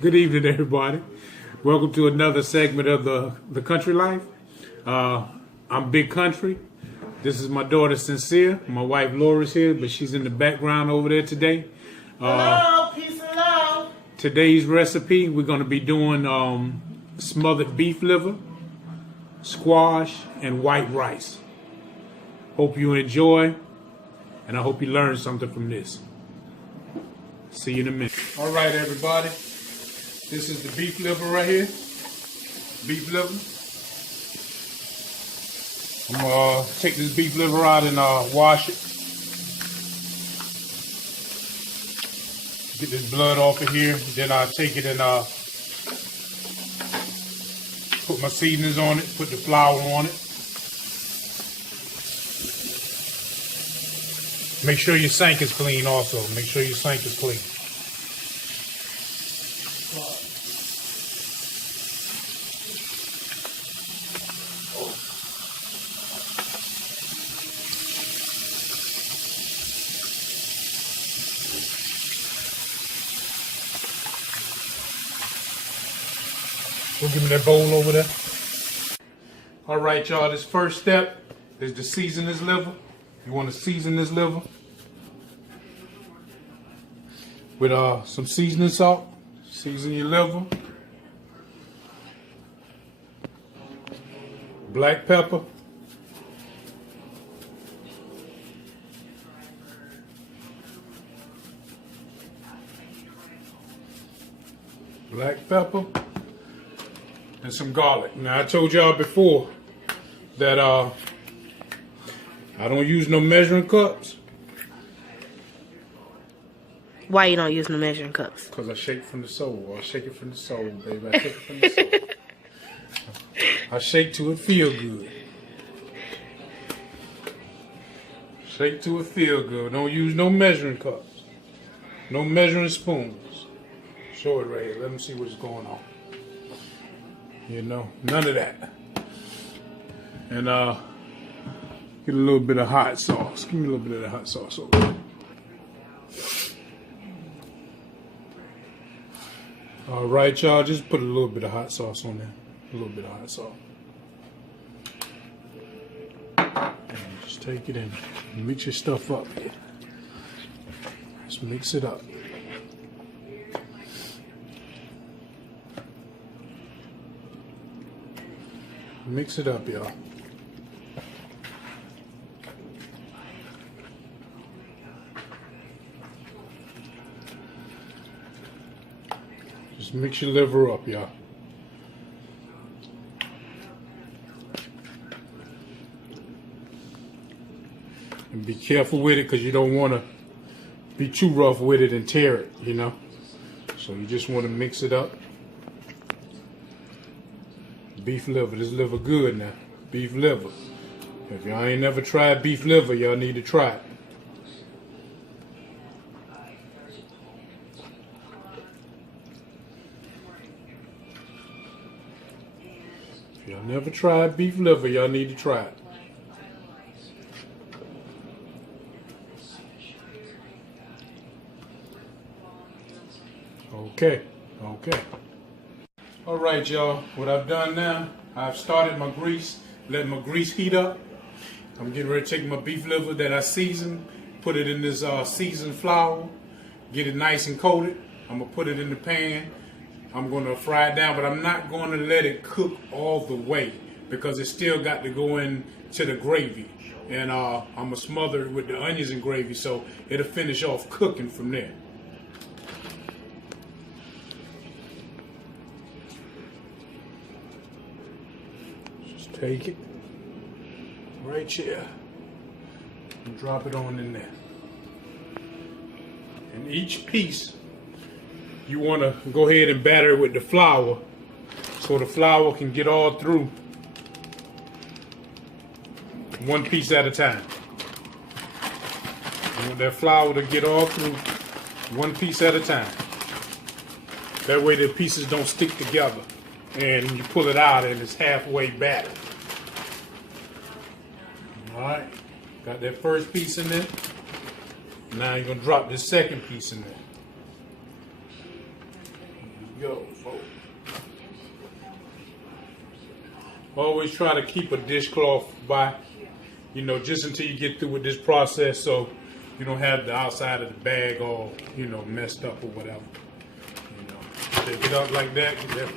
Good evening, everybody. Welcome to another segment of the Country Life. I'm Big Country. This is my daughter, Sincere. My wife, Laura's here, but she's in the background over there today. Hello, peace and love. Today's recipe, we're going to be doing smothered beef liver, squash, and white rice. Hope you enjoy, and I hope you learn something from this. See you in a minute. All right, everybody. This is the beef liver right here. Beef liver. I'm going to take this beef liver out and wash it. Get this blood off of here. Then I'll take it and put my seasonings on it, put the flour on it. Make sure your sink is clean also. Make sure your sink is clean. Go give me that bowl over there. All right, y'all, this first step is to season this liver. You want to season this liver with some seasoning salt. Season your liver. Black pepper. Black pepper. And some garlic. Now, I told y'all before that I don't use no measuring cups. Why you don't use no measuring cups? Because I shake from the soul. I shake it from the soul, baby. I shake it from the soul. I shake till it feel good. Shake till it feel good. Don't use no measuring cups. No measuring spoons. Show it right here. Let me see what's going on. You know, none of that. And get a little bit of hot sauce. Give me a little bit of the hot sauce over there. All right, y'all, just put a little bit of hot sauce on there. A little bit of hot sauce. And just take it in. Mix your stuff up here. Just mix it up. Mix it up, y'all. Just mix your liver up, y'all. And be careful with it because you don't want to be too rough with it and tear it, you know. So you just want to mix it up. Beef liver, this liver good now. Beef liver. If y'all ain't never tried beef liver, y'all need to try it. If y'all never tried beef liver, y'all need to try it. Okay, okay. All right, y'all, what I've done now, I've started my grease, letting my grease heat up. I'm getting ready to take my beef liver that I seasoned, put it in this seasoned flour, get it nice and coated. I'm gonna put it in the pan. I'm gonna fry it down, but I'm not gonna let it cook all the way because it's still got to go into the gravy. And I'm gonna smother it with the onions and gravy so it'll finish off cooking from there. Take it right here and drop it on in there. And each piece, you want to go ahead and batter it with the flour so the flour can get all through one piece at a time. You want that flour to get all through one piece at a time. That way the pieces don't stick together and you pull it out and it's halfway battered. Alright, got that first piece in there. Now you're going to drop this second piece in there. go, folks. Always try to keep a dishcloth by, you know, just until you get through with this process, so you don't have the outside of the bag all, you know, messed up or whatever. You know, take it up like that, get that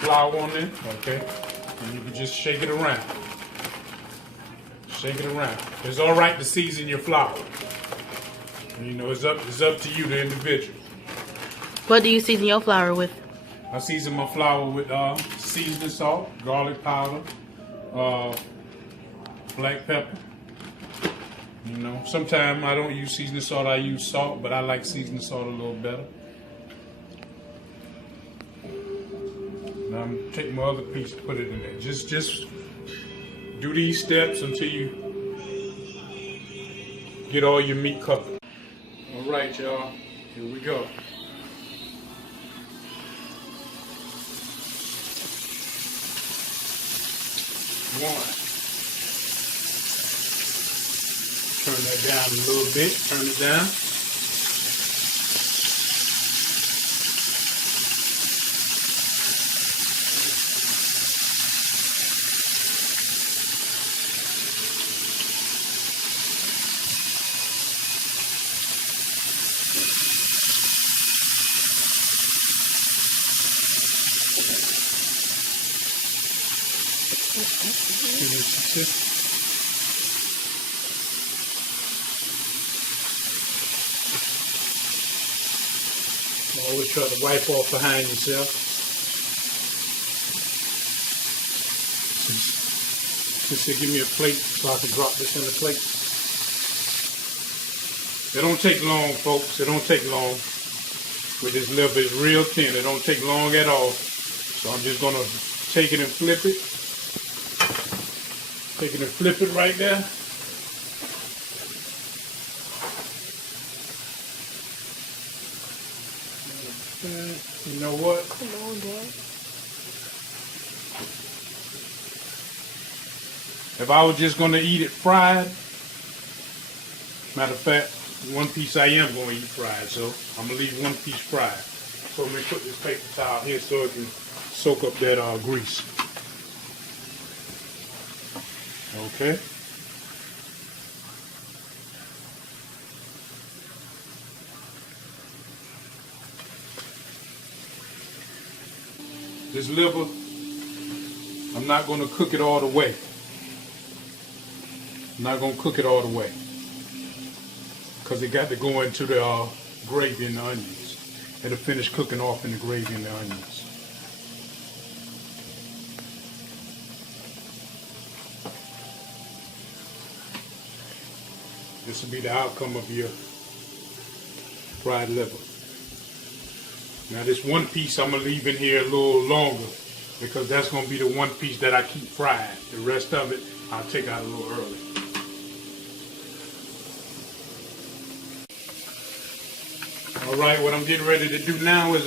flour on there, okay, and you can just shake it around. Shake it around. It's all right to season your flour. You know, it's up to you, the individual. What do you season your flour with? I season my flour with seasoning salt, garlic powder, black pepper. You know, sometimes I don't use seasoning salt, I use salt, but I like seasoning salt a little better. Now I'm gonna take my other piece and put it in there. Just do these steps until you get all your meat covered. All right, y'all, here we go. One. Turn that down a little bit. Turn it down. Always try to wipe off behind yourself. Just give me a plate so I can drop this in the plate. It don't take long, folks. It don't take long. With this liver, it's real thin. It don't take long at all. So I'm just gonna take it and flip it. Take it and flip it right there. You know what? Come on, Dad. If I was just going to eat it fried, matter of fact, one piece I am going to eat fried, so I'm going to leave one piece fried. So let me put this paper towel here so it can soak up that grease. Okay. This liver, I'm not going to cook it all the way. I'm not going to cook it all the way. Because it got to go into the gravy and the onions. It'll finish cooking off in the gravy and the onions. This will be the outcome of your fried liver. Now this one piece I'm going to leave in here a little longer because that's going to be the one piece that I keep fried. The rest of it I'll take out a little early. Alright, what I'm getting ready to do now is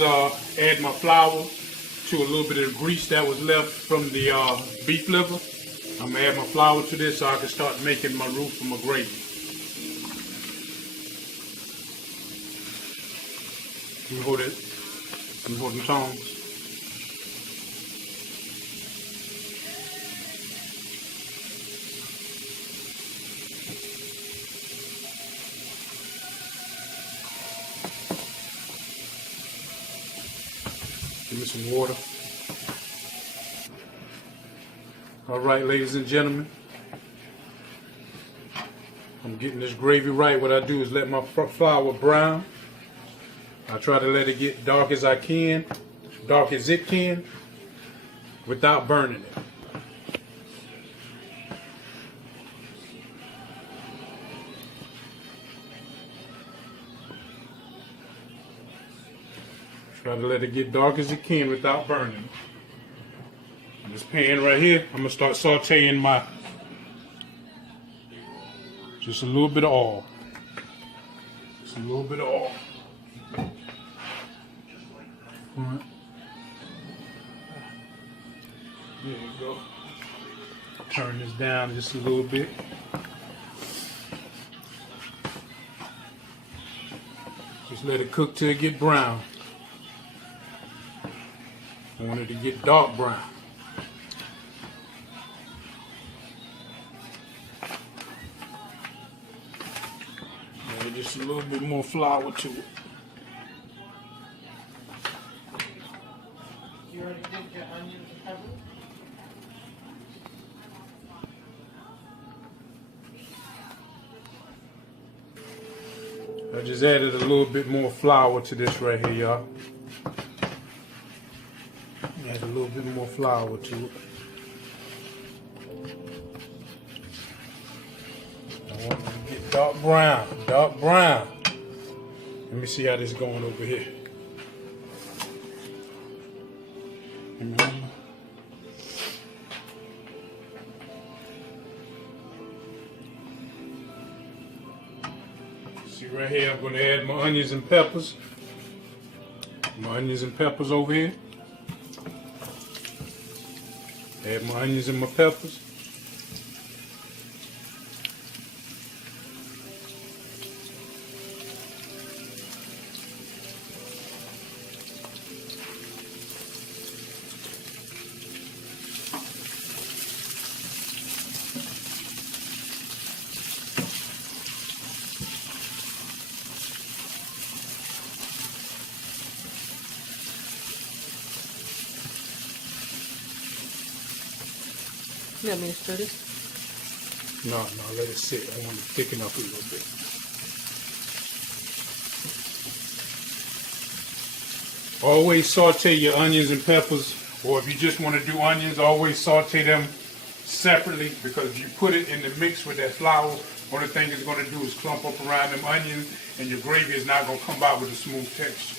add my flour to a little bit of the grease that was left from the beef liver. I'm going to add my flour to this so I can start making my roux for my gravy. You hold it. You hold the tongs. Give me some water. All right, ladies and gentlemen. I'm getting this gravy right. What I do is let my flour brown. I try to let it get dark as I can, dark as it can, without burning it. Try to let it get dark as it can without burning it. In this pan right here, I'm going to start sauteing my, just a little bit of oil. Just a little bit of oil. Right. There you go. Turn this down just a little bit. Just let it cook till it get brown. I want it to get dark brown. Add just a little bit more flour to it. You already did your onions and peppers? I just added a little bit more flour to this right here, y'all. Add a little bit more flour to it. I want it to get dark brown, dark brown. Let me see how this is going over here. See right here, I'm going to add my onions and peppers. My onions and peppers over here. Add my onions and my peppers. You want me to stir this? No, let it sit. I want it to thicken up a little bit. Always saute your onions and peppers, or if you just want to do onions, always saute them separately, because if you put it in the mix with that flour, only thing it's going to do is clump up around them onions, and your gravy is not going to come out with a smooth texture.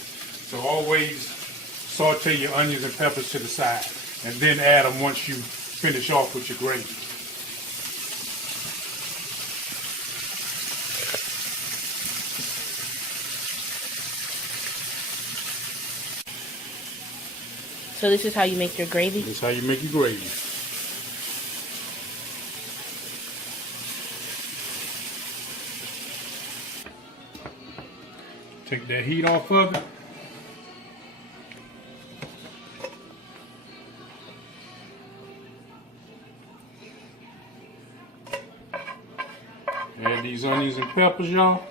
So always saute your onions and peppers to the side, and then add them once you finish off with your gravy. So this is how you make your gravy? This is how you make your gravy. Take that heat off of it. Add these onions and peppers, y'all.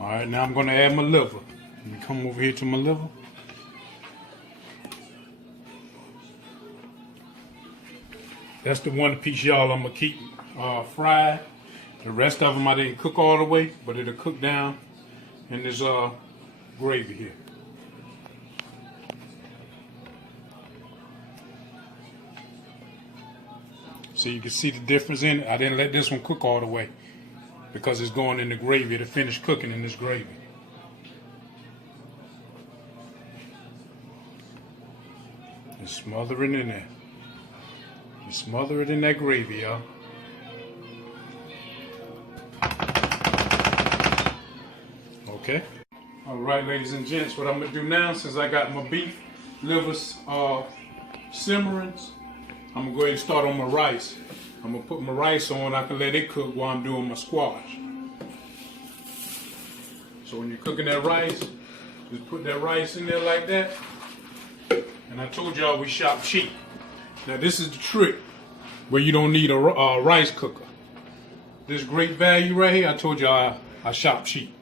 Alright, now I'm going to add my liver. Let me come over here to my liver. That's the one piece, y'all, I'm going to keep fried. The rest of them I didn't cook all the way, but it'll cook down in this gravy here. So you can see the difference in it. I didn't let this one cook all the way, because it's going in the gravy to finish cooking in this gravy. And smother it in there. You smother it in that gravy, y'all. Okay. All right, ladies and gents, what I'm gonna do now, since I got my beef livers simmering, I'm gonna go ahead and start on my rice. I'm gonna put my rice on. I can let it cook while I'm doing my squash. So when you're cooking that rice, just put that rice in there like that. And I told y'all we shop cheap. Now this is the trick where you don't need a rice cooker. This great value right here, I told y'all I shop cheap.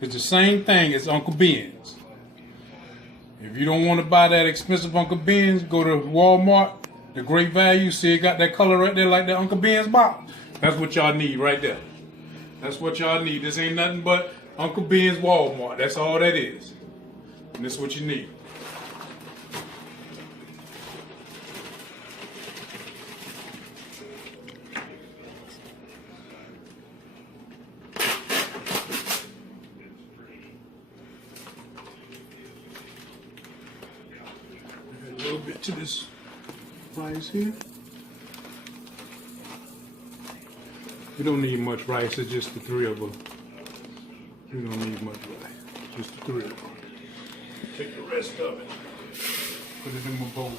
It's the same thing as Uncle Ben's. If you don't want to buy that expensive Uncle Ben's, go to Walmart. The great value, see it got that color right there like that Uncle Ben's box. That's what y'all need right there. That's what y'all need. This ain't nothing but Uncle Ben's Walmart. That's all that is. And this is what you need. bit to this rice here. We don't need much rice, it's just the three of us. We don't need much rice, just the three of us. Take the rest of it, put it in my bowl here.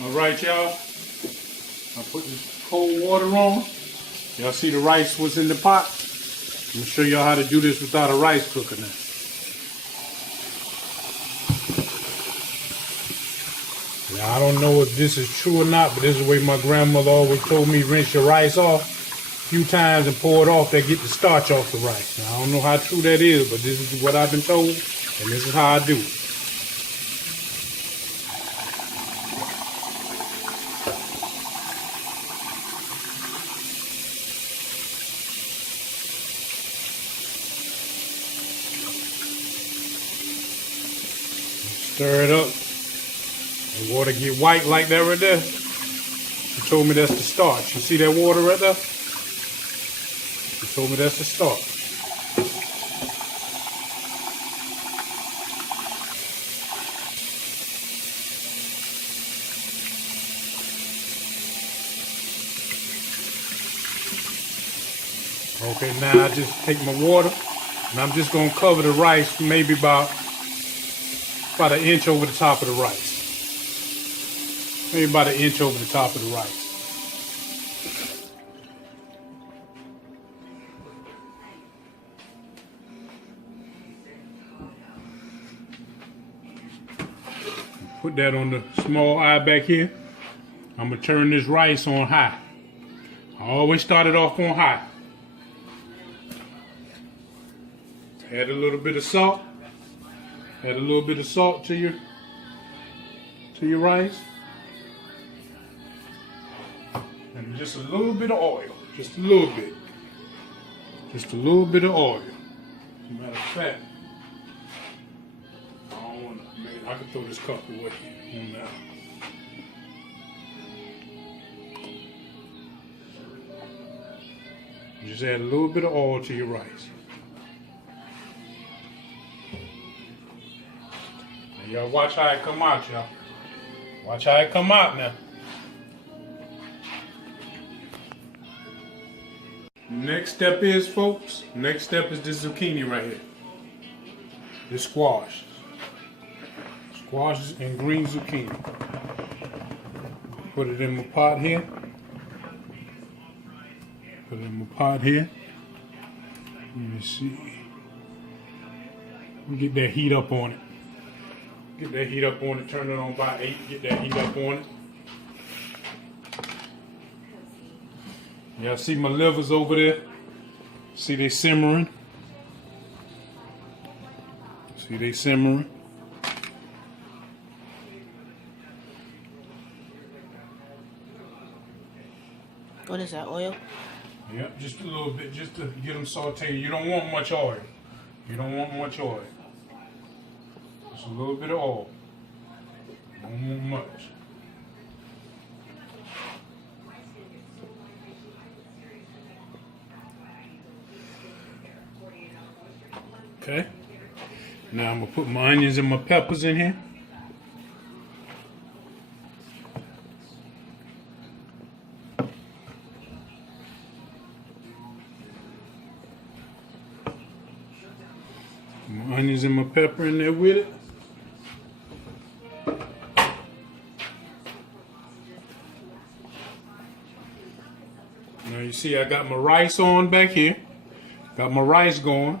All right, y'all. I put this cold water on. Y'all see the rice was in the pot? I'm gonna show y'all how to do this without a rice cooker now. Now I don't know if this is true or not, but this is the way my grandmother always told me: rinse your rice off a few times and pour it off. That get the starch off the rice. Now I don't know how true that is, but this is what I've been told, and this is how I do it. Stir it up. The water get white like that right there. She told me that's the starch. You see that water right there? She told me that's the starch. Okay, now I just take my water and I'm just gonna cover the rice maybe about an inch over the top of the rice. Maybe about an inch over the top of the rice. Put that on the small eye back here. I'm gonna turn this rice on high. I always start it off on high. Add a little bit of salt. Add a little bit of salt to your rice. And just a little bit of oil. Just a little bit. Just a little bit of oil. As a matter of fact, I can throw this cup away now. Just add a little bit of oil to your rice. Y'all watch how it come out, y'all. Watch how it come out now. Next step is, folks, next step is this zucchini right here. This squash. Squash and green zucchini. Put it in my pot here. Put it in my pot here. Let me see. Get that heat up on it. Get that heat up on it, turn it on by 8, get that heat up on it. Y'all see my livers over there? See they simmering? See they simmering? What is that, oil? Yep, just a little bit, just to get them sauteed. You don't want much oil. You don't want much oil. Just a little bit of oil. Don't want much. Okay. Now I'm gonna put my onions and my peppers in here. My onions and my pepper in there with it. Now you see I got my rice on back here. Got my rice going.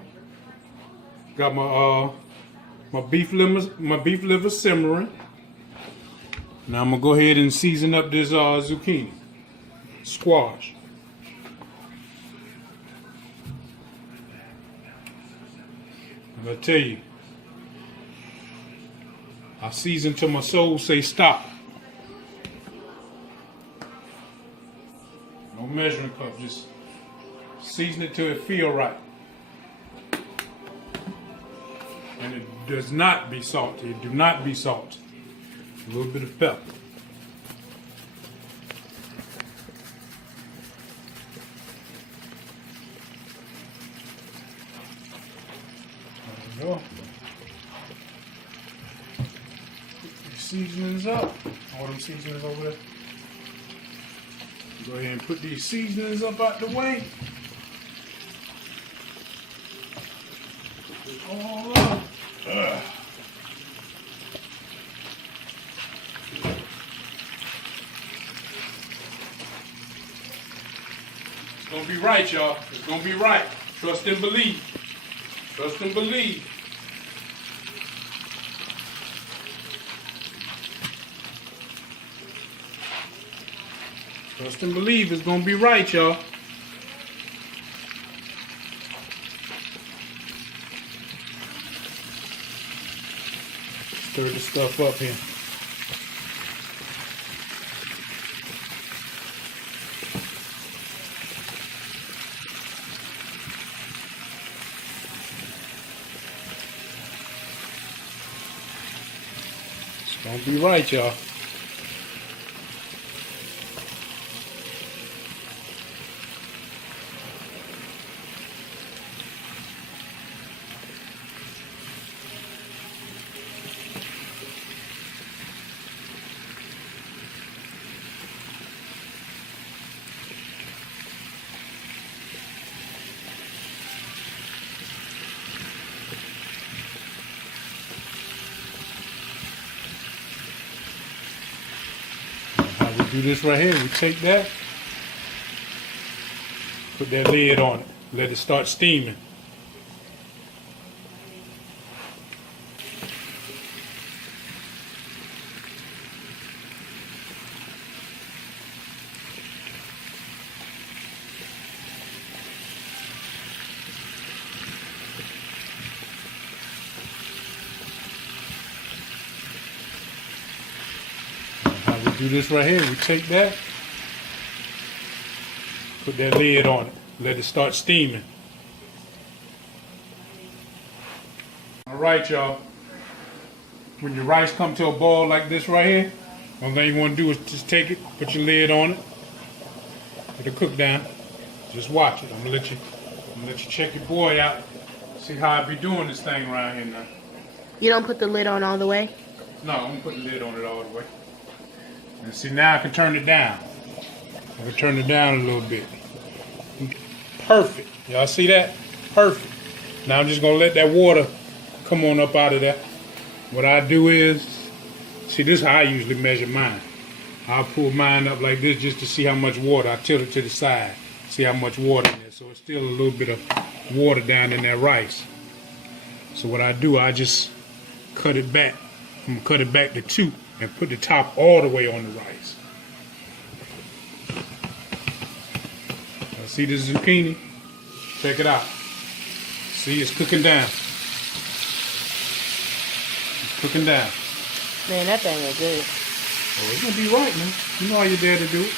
Got my beef liver simmering. Now I'm gonna go ahead and season up this zucchini, squash. And I tell you, I season till my soul say stop. No measuring cup, just season it till it feel right. And it does not be salty. It do not be salty. A little bit of pepper. seasonings up. All them seasonings over there. Go ahead and put these seasonings up out the way. Put it all up. It's gonna be right, y'all. It's gonna be right. Trust and believe. Trust and believe. Trust and believe it's gonna be right, y'all. Stir the stuff up here. It's gonna be right, y'all. How we do this right here, we take that, put that lid on it, let it start steaming. Do this right here, we take that, put that lid on it, let it start steaming. Alright, y'all, when your rice come to a boil like this right here, one thing you want to do is just take it, put your lid on it, let it cook down, just watch it. I'm gonna let you check your boy out, see how I be doing this thing around here now. You don't put the lid on all the way? No, I'm gonna put the lid on it all the way. And see, now I can turn it down. I can turn it down a little bit. Perfect. Y'all see that? Perfect. Now I'm just going to let that water come on up out of there. What I do is, see, this is how I usually measure mine. I'll pull mine up like this just to see how much water. I tilt it to the side. See how much water in there. So it's still a little bit of water down in that rice. So what I do, I just cut it back. I'm going to cut it back to 2. And put the top all the way on the rice. Now see the zucchini? Check it out. See, it's cooking down. It's cooking down. Man, that thing is good. Oh, it's gonna be right, man. You know how you're there to do it.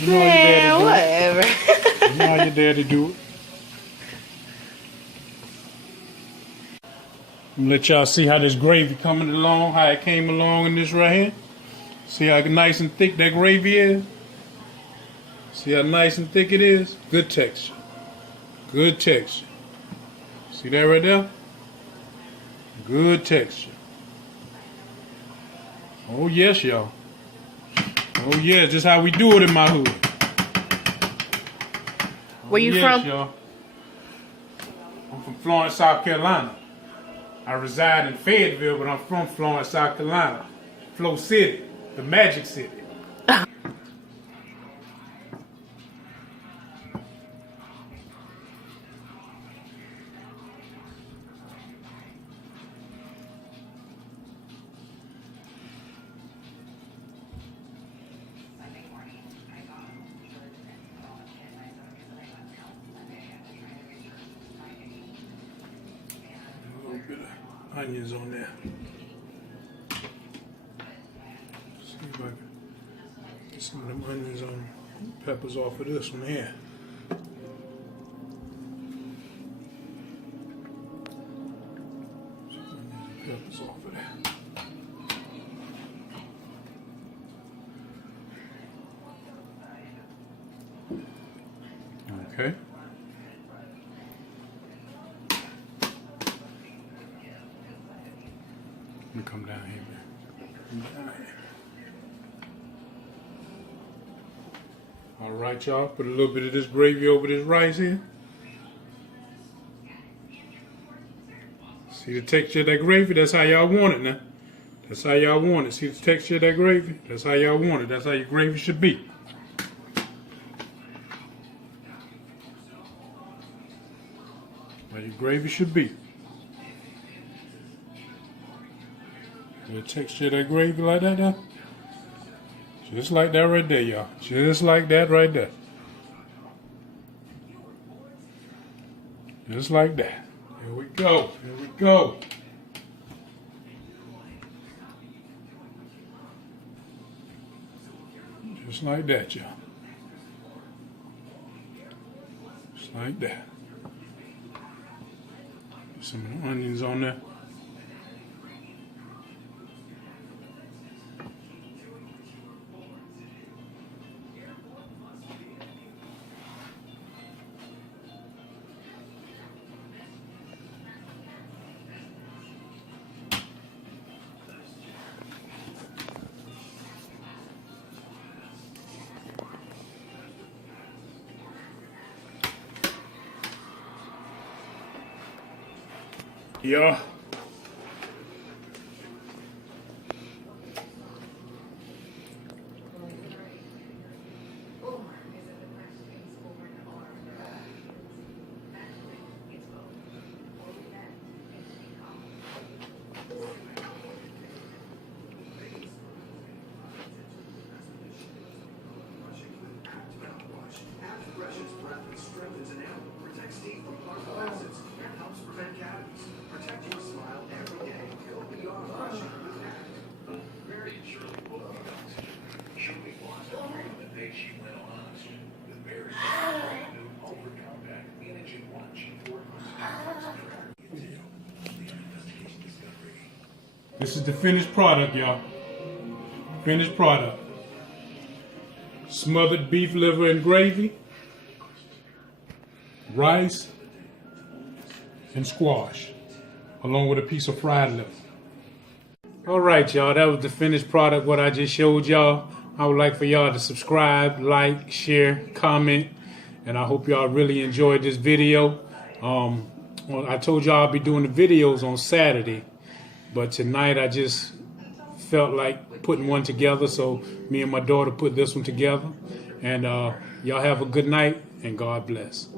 You know Man, how you're there to do whatever. it. You know how you're there to do it. I'm gonna let y'all see how this gravy coming along, how it came along in this right here. See how nice and thick that gravy is? See how nice and thick it is? Good texture. Good texture. See that right there? Good texture. Oh yes, y'all. Oh yeah, just how we do it in my hood. Where you from? Y'all. I'm from Florence, South Carolina. I reside in Fayetteville, but I'm from Florence, South Carolina. Flow City, the Magic City. Onions on there. See if I can get some of them onions on, peppers off of this one here. Peppers off of that. Okay. Let me come down here, man. All right, y'all. Put a little bit of this gravy over this rice here. See the texture of that gravy? That's how y'all want it now. That's how y'all want it. See the texture of that gravy? That's how y'all want it. That's how your gravy should be. How your gravy should be. The texture of that gravy like that now. Just like that right there, y'all. Just like that right there. Just like that. Here we go. Here we go. Just like that, y'all. Just like that. Put some of the onions on there. Yeah. This is the finished product, y'all. Finished product. Smothered beef liver and gravy, rice, and squash, along with a piece of fried liver. All right, y'all. That was the finished product, what I just showed y'all. I would like for y'all to subscribe, like, share, comment, and I hope y'all really enjoyed this video. Well, I told y'all I'll be doing the videos on Saturday, but tonight I just felt like putting one together, so me and my daughter put this one together. And y'all have a good night, and God bless.